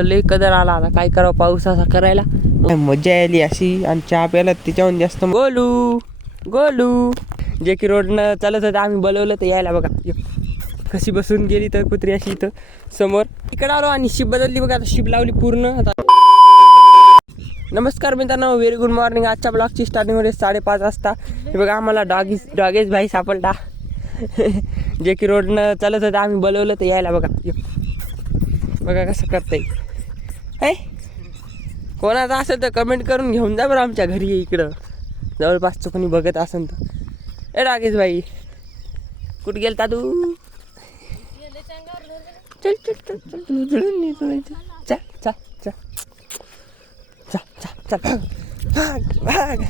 लय कदर आला आता काय करावं पाऊस असा करायला. मजा आली अशी आणि चहा प्यायला त्याच्याहून जास्त. गोलू गोलू जे की रोडनं चालत होतं आम्ही बोलवलं तर यायला बघा कशी बसून गेली तर कुत्री अशी इथं समोर. इकडे आलो आणि शिप बदलली बघा आता शिप लावली पूर्ण आता. नमस्कार मित्रांनो, व्हेरी गुड मॉर्निंग. आजच्या ब्लॉगची स्टार्टिंग होते 5:30 वाजता. हे बघा आम्हाला डॉगेज भाई सापडला जे की रोडनं चालत होतं आम्ही बोलवलं तर यायला बघा बघा कसं करता येईल. है कोणाचं असेल तर कमेंट करून घेऊन जा बरं आमच्या घरी इकडं जवळपासचं कोणी बघत असेल तर. ए डॉगेज भाई कुठं गेलता तू? चल चल चल चल चल चल चल चल चल चल भाग भाग.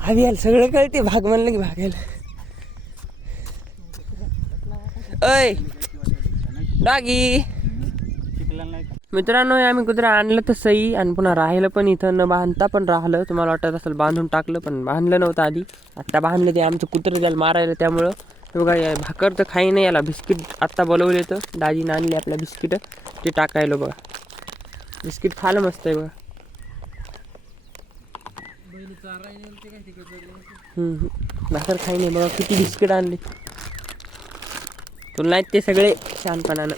आम्ही यायला सगळं कळते, भाग म्हणलं की भागायला. अय डॉगी मित्रांनो, आम्ही कुत्रा आणलं तर सही आणि पुन्हा राहिलं पण इथं न बांधता पण राहिलं. तुम्हाला वाटत असेल बांधून टाकलं पण बांधलं नव्हतं आधी, आत्ता बांधलं. ते आमचं कुत्रं त्याला मारायला त्यामुळं. बघा या भाकर तर खाई नाही, याला बिस्किट आत्ता बोलवले तर दाजीनं आणले आपल्या बिस्किट ते टाकायला. बघा बिस्किट खायला मस्त आहे बघा. भाकर खाई नाही बघा, किती बिस्किट आणले तुला नाहीत ते सगळे शहाणपणानं.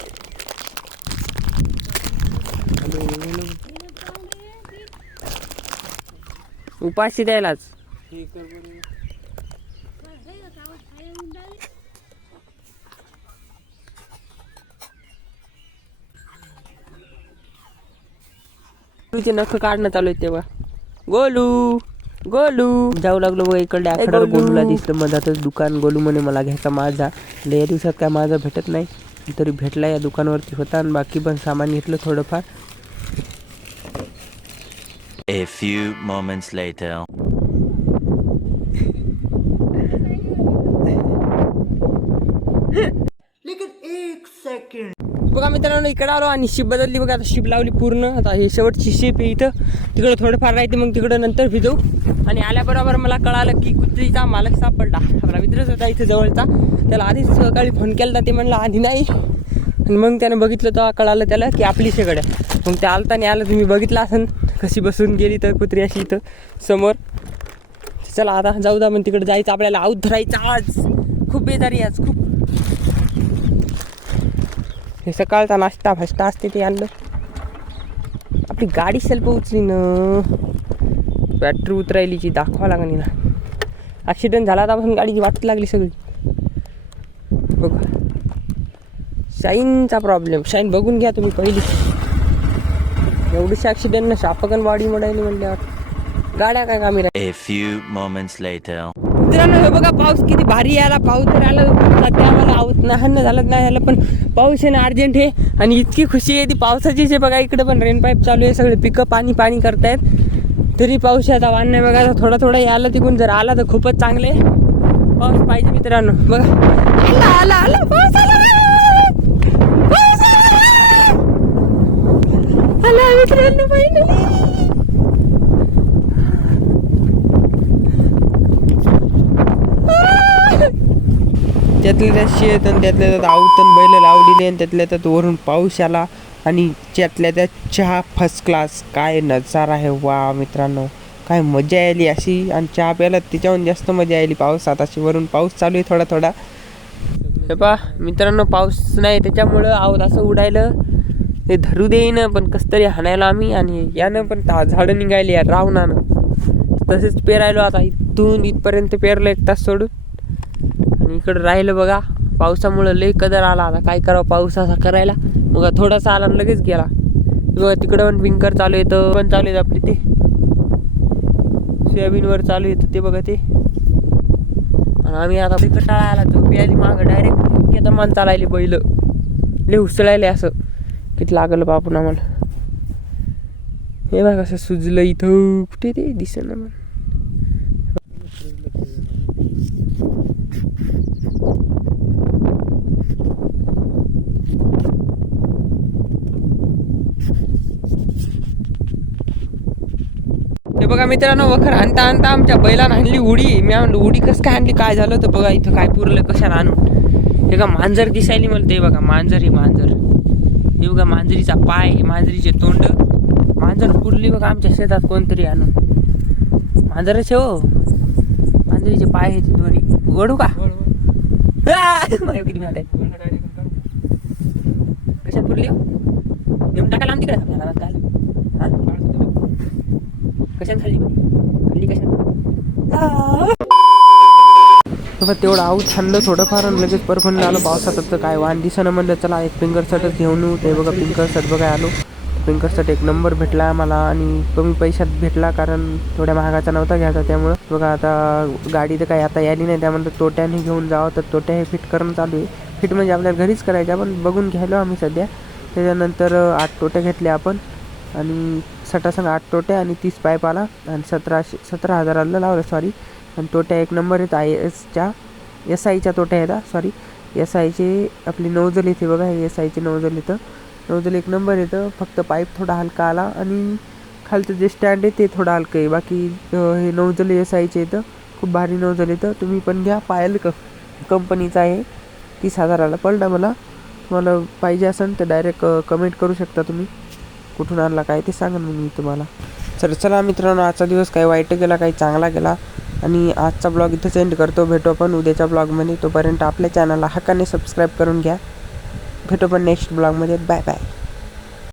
उपाशी द्यायलाच तुझे नख काढणं चालू आहे तेव्हा. गोलू गोलू जाऊ लागलो बघा इकडे आखड्यावर. गोलूला दिसलं मधातच दुकान. गोलू म्हणे मला घ्यायचा माझा. या दिवसात काय माझा भेटत नाही, तरी भेटला या दुकानावरती होता आणि बाकी पण सामान घेतलं थोडंफार. A few moments later. बघा मित्रांनो इकडे आलो आणि शिप बदलली बघा. आता शिप लावली पूर्ण. आता हे शेवटची शिप आहे इथं. तिकडं थोडंफार राहते, मग तिकडं नंतर भिजवू. आणि आल्याबरोबर मला कळालं की कुत्रीचा मालक सापडला. आपला मित्रच होता इथं जवळचा. त्याला आधीच सकाळी फोन केला ते म्हणलं आधी नाही. आणि मग त्यानं बघितलं तेव्हा कळालं त्याला की आपली शेगड. मग ते आलता नाही आलं, तुम्ही बघितलं असेल कशी बसून गेली तर कुत्री अशी इथं समोर. चला आता जाऊ द्या, मग तिकडे जायचं आपल्याला. आऊत धरायचं आज. खूप बेजारी आज खूप. हे सकाळचा नाश्ता फष्टा असते ते आणलं. आपली गाडी सेल्फ उचली ना, बॅटरी उतरायलीची दाखवा लागली ना. ॲक्सिडेंट झाला त्यापासून गाडीची वाट लागली सगळी. बघा शाईनचा प्रॉब्लेम. शाईन बघून घ्या तुम्ही पहिली. एवढीशी ॲक्सिडेंट ना शापकन बॉडी मोडायली म्हणल्यावर गाड्या काय कामी A few moments later. मित्रांनो हे बघा पाऊस किती भारी यायला. पाऊस जर आला तर आम्हाला आवत नाही झालं नाही झालं, पण पाऊस आहे ना अर्जंट आहे. आणि इतकी खुशी आहे ती पावसाचीच आहे. बघा इकडे पण रेन पाईप चालू आहे, सगळे पिकं पाणी पाणी करतायत. तरी पाऊस याचा वाण नाही बघा. थोडा थोडा यायला तिकून जर आला तर खूपच चांगले. पाऊस पाहिजे मित्रांनो. बघा आला आला आला पाऊस आला आला मित्रांनो पाहिजे. त्यातल्या त्यात शेत आणि त्यातल्या त्यात आवतन बैल लावलेली आणि त्यातल्या त्यात वरून पाऊस आला आणि त्यातल्या त्यात चहा फर्स्ट क्लास. काय नजारा आहे वा मित्रांनो, काय मजा आली अशी. आणि चहा प्यायला त्याच्याहून जास्त मजा आली पावसात अशी. वरून पाऊस चालू आहे थोडा थोडा. हे पहा मित्रांनो पाऊस नाही त्याच्यामुळं आवत असं उडायलं. ते धरू देईन पण कसं तरी हाणायला आम्ही. आणि यानं पण झाडं निघायली यार रावणानं. तसेच पेरायलो आता. इथून इथपर्यंत पेरलं 1 तास सोडून. आणि इकडं राहिलं बघा पावसामुळं लय कदर आला. आता काय करावं पाऊस असा करायला. बघा थोडासा आला लगेच गेला. बघा तिकडं पण विंकर चालू येतं पण चालू येतं आपली ते सोयाबीनवर चालू येतं ते बघा ते. आणि आम्ही आता कटाळा आला झोपी आली मागं डायरेक्ट घेता मान चालायले बैल लय उसळायले असं. किती लागलं बापून आम्हाला. हे बघा कसं सुजलं इथं. कुठे ते दिसेना मग. हे बघा मित्रांनो वखर आणता आणता आमच्या बैलानं आणली उडी. मी म्हणलं उडी कसं काय आणली काय झालं तर बघा इथं काय पुरलं कशाला आणून. हे का मांजर दिसायली मला. ते बघा मांजर. हे मांजर हे बघा मांजरीचा पाय, मांजरीचे तोंड. मांजर पुरली बघा आमच्या शेतात कोणतरी आणून. मांजरच हो, मांजरीचे पाय आहेत दोन्ही. ओढू का? मला किती मिळत आहे. कशात पुरली नेऊन टाकायला आम तिकडे आपल्याला काय कशात खाल्ली खाल्ली कशात. तेवढं आऊत छंद थोडंफार आणि लगेच परफंड आलो पावसात. तर काय वाहन दिसणं म्हणलं चला एक पिंकर शर्टच घेऊन येऊ. ते बघा पिंकर शर्ट बघा आलो. पिंकर शर्ट एक नंबर भेटला आम्हाला आणि कमी पैशात भेटला कारण थोड्या महागाचा नव्हता घ्यायचा. त्यामुळं बघा आता गाडी तर काही आता यायली नाही, त्यामुळे तोट्याने घेऊन जावं. तर तोट्या हे फिट करणं चालू आहे. फिट म्हणजे आपल्याला घरीच करायचं, आपण बघून घ्यायलो आम्ही सध्या. त्याच्यानंतर 8 टोट्या घेतल्या आपण आणि सटासंग 8 टोट्या आणि 30 पाईप आला आणि 17,000 लावलं सॉरी. आणि तोट्या एक नंबर आहेत SIच्या तोट्या येतात सॉरी. SIचे आपली नोजल येते बघा, हे SIचे नोजल येतं. नोजल एक नंबर येतं, फक्त पाईप थोडा हलका आला आणि खालचं जे स्टँड आहे ते थोडं हलकं आहे. बाकी हे नोजल SIचे येतं, खूप भारी नोजल येतं. तुम्ही पण घ्या, पायल कंपनीचा आहे. 30,000ला पडला मला. तुम्हाला पाहिजे असेल तर डायरेक्ट कमेंट करू शकता तुम्ही, कुठून आणला काय ते सांगा मी तुम्हाला. चला मित्रांनो, आजचा दिवस काही वाईट गेला काही चांगला गेला आणि आजचा ब्लॉग इथंच एंड करतो. भेटू आपण उद्याच्या ब्लॉगमध्ये. तोपर्यंत आपल्या चॅनलला हक्काने सबस्क्राईब करून घ्या. भेटू पण नेक्स्ट ब्लॉगमध्ये. Bye bye.